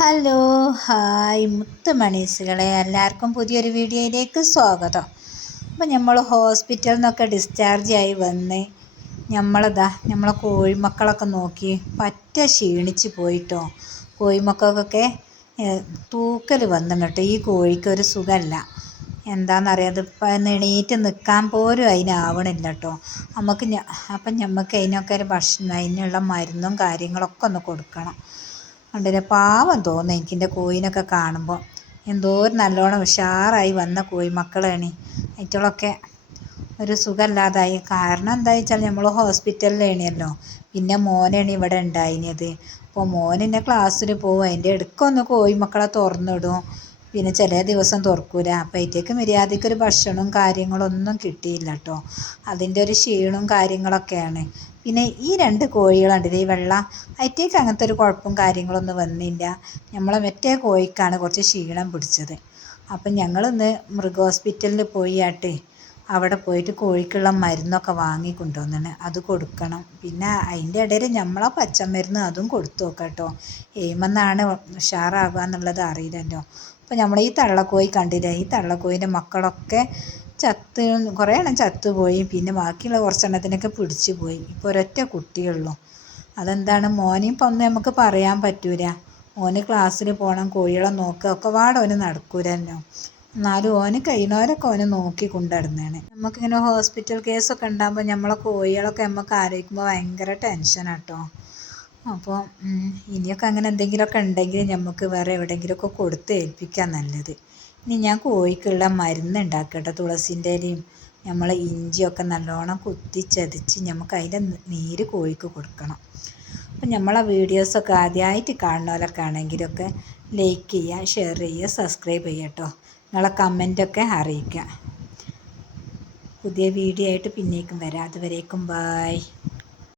Hello hi മുത്തുമണീസുകളെ. എല്ലാവർക്കും പുതിയൊരു വീഡിയോയിലേക്ക് സ്വാഗതം. അപ്പോൾ നമ്മൾ ഹോസ്പിറ്റലിൽ നിന്നൊക്കെ ഡിസ്ചാർജ് ആയി വന്ന് നമ്മളതാ നമ്മളെ കോഴിമക്കളൊക്കെ നോക്കി പറ്റ ക്ഷീണിച്ച് പോയിട്ടോ. കോഴിമക്കൾക്കൊക്കെ തൂക്കൽ വന്നു കേട്ടോ ഈ കോഴിക്ക് ഒരു സുഖമല്ല എന്താണെന്നറിയാതെ ഇപ്പം എണീറ്റ് നിൽക്കാൻ പോലും അതിനാവണില്ല കേട്ടോ നമുക്ക് അപ്പം നമുക്ക് അതിനൊക്കെ ഒരു ഭക്ഷണം അതിനുള്ള മരുന്നും കാര്യങ്ങളൊക്കെ ഒന്ന് കൊടുക്കണം. കണ്ടില്ലേ? പാവം തോന്നുന്നു എനിക്ക് എന്റെ കോഴിനൊക്കെ കാണുമ്പോൾ. എന്തോ ഒരു നല്ലോണം ഉഷാറായി വന്ന കോഴിമക്കളാണ് അയിറ്റളൊക്കെ ഒരു സുഖമില്ലാതായി. കാരണം എന്താ വെച്ചാൽ നമ്മൾ ഹോസ്പിറ്റലിലാണല്ലോ. പിന്നെ മോനാണ് ഇവിടെ ഉണ്ടായിരുന്നത്. അപ്പോൾ മോൻ എന്നെ ക്ലാസ്സിൽ പോകും അതിന്റെ ഇടയ്ക്കൊന്ന് കോഴിമക്കളെ തുറന്നിടും. പിന്നെ ചില ദിവസം തുറക്കൂല. അപ്പം അതിലേക്ക് മര്യാദയ്ക്കൊരു ഭക്ഷണവും കാര്യങ്ങളൊന്നും കിട്ടിയില്ല കേട്ടോ. അതിന്റെ ഒരു ക്ഷീണവും കാര്യങ്ങളൊക്കെയാണ്. പിന്നെ ഈ രണ്ട് കോഴികളുണ്ട് ഈ വെള്ള അറ്റേക്ക് അങ്ങനത്തെ ഒരു കുഴപ്പം കാര്യങ്ങളൊന്നും വന്നില്ല. നമ്മളെ മറ്റേ കോഴിക്കാണ് കുറച്ച് ക്ഷീണം പിടിച്ചത്. അപ്പം ഞങ്ങളിന്ന് മൃഗഹോസ്പിറ്റലിൽ പോയിട്ട് അവിടെ പോയിട്ട് കോഴിക്കുള്ള മരുന്നൊക്കെ വാങ്ങി കൊണ്ടുവന്നാണ്. അത് കൊടുക്കണം. പിന്നെ അതിന്റെ ഇടയിൽ നമ്മളെ പച്ചമരുന്ന് അതും കൊടുത്തു നോക്കാം കേട്ടോ എയിമെന്നാണ് ഉഷാറാകുക എന്നുള്ളത് അറിയില്ലല്ലോ. അപ്പോൾ നമ്മൾ ഈ തള്ളക്കോഴി കണ്ടില്ലേ? ഈ തള്ളക്കോഴിന്റെ മക്കളൊക്കെ ചത്ത് കുറേ എണ്ണം ചത്തുപോയി. പിന്നെ ബാക്കിയുള്ള കുറച്ചെണ്ണത്തിനൊക്കെ പിടിച്ചു പോയി. ഇപ്പോൾ ഒരൊറ്റ കുട്ടിയുള്ളൂ. അതെന്താണ്? മോനെയും ഇപ്പം ഒന്നും നമുക്ക് പറയാൻ പറ്റൂല. മോന് ക്ലാസ്സിൽ പോകണം കോഴികളെ നോക്കുക ഒക്കെ പാടെ അവന് നടക്കൂലല്ലോ. എന്നാലും ഓന് കഴിയുന്നവരൊക്കെ ഓന് നോക്കി കൊണ്ടുനടന്നതാണ് നമുക്കിങ്ങനെ ഹോസ്പിറ്റൽ കേസൊക്കെ ഉണ്ടാകുമ്പോൾ നമ്മളെ കോഴികളൊക്കെ നമുക്ക് ആലോചിക്കുമ്പോൾ ഭയങ്കര ടെൻഷനാട്ടോ അപ്പോൾ ഇനിയൊക്കെ അങ്ങനെ എന്തെങ്കിലുമൊക്കെ ഉണ്ടെങ്കിൽ നമുക്ക് വേറെ എവിടെയെങ്കിലുമൊക്കെ കൊടുത്ത് ഏൽപ്പിക്കാൻ നല്ലത്. ഇനി ഞാൻ കോഴിക്കുള്ള മരുന്ന് ഉണ്ടാക്കട്ടെ തുളസിന്റെ ഇലയും നമ്മൾ ഇഞ്ചിയൊക്കെ നല്ലോണം കുത്തി നമുക്ക് അതിന്റെ നീര് കോഴിക്ക് കൊടുക്കണം. അപ്പം നമ്മളെ വീഡിയോസൊക്കെ ആദ്യമായിട്ട് കാണുന്നവരൊക്കെ ആണെങ്കിലൊക്കെ ലൈക്ക് ചെയ്യുക ഷെയർ ചെയ്യുക സബ്സ്ക്രൈബ് ചെയ്യുക കേട്ടോ നിങ്ങളെ കമന്റൊക്കെ അറിയിക്കുക. പുതിയ വീഡിയോ ആയിട്ട് പിന്നേക്കും വരാം. അതുവരേക്കും ബായ്